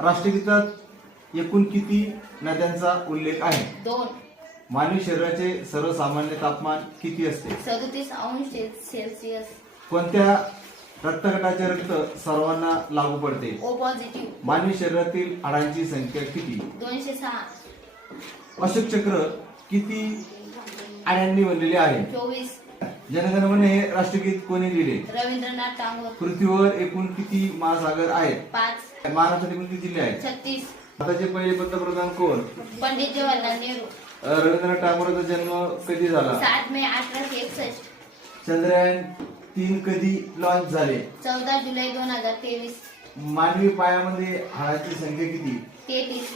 राष्ट्रगीतात एकूण किती नद्यांचा उल्लेख आहे? 2. मानवी शरीराचे सर्वसामान्य तापमान किती असते? 37°C. कोणत्या रक्तगटाचे रक्त सर्वांना लागू पडते? O positive. मानवी शरीरातील हाडांची संख्या किती? 206. अशोक चक्र किती अण्यांनी बनलेले आहे? 24. जनगण मन हे राष्ट्रगीत कोणी लिहिले? रवींद्रनाथ टागोर. पृथ्वीवर एकूण किती महासागर आहेत? 5. महाराष्ट्रात एकूण किती जिल्हे आहेत? 36. भारताचे पहिले पंतप्रधान कोण? पंडित जवाहरलाल नेहरू. रवींद्रनाथ टागोरचा जन्म कधी झाला? 7 मे 1861. चंद्रयान 3 कधी लॉन्च झाले? 14 जुलै 2023. मानवी पायामध्ये हाडांची संख्या किती? 33.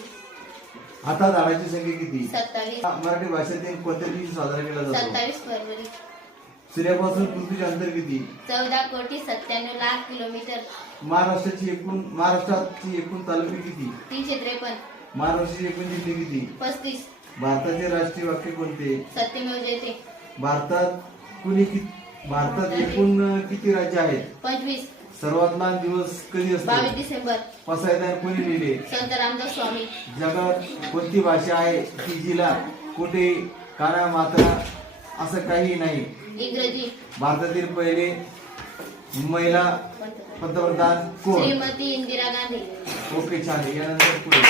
हातात हाडांची संख्या किती? 27. मराठी भाषेतील कोणत्या दिवशी साजरा केला जातो? 27 फरवरी. सूर्यापासून पृथ्वीचे अंतर किती? 14,97,00,000 किलोमीटर. महाराष्ट्राची एकूण तालुके किती? 353. महाराष्ट्राची एकूण जिल्हे किती? 35. भारताचे राष्ट्रीय वाक्य कोणते? सत्यमेव जयते. भारतात एकूण किती राज्य आहेत? 25. सर्वात लहान दिवस कधी असतो? 22 डिसेंबर. पसायदान कोणी लिहिले? संत रामदास स्वामी. जगात कोणती भाषा आहे की जिला कुठे काना मात्रा असं काही नाही? इंग्रजी. भारतातील पहिले महिला पंतप्रधान कोण? श्रीमती इंदिरा गांधी. ओके, छान. यानंतर पुढे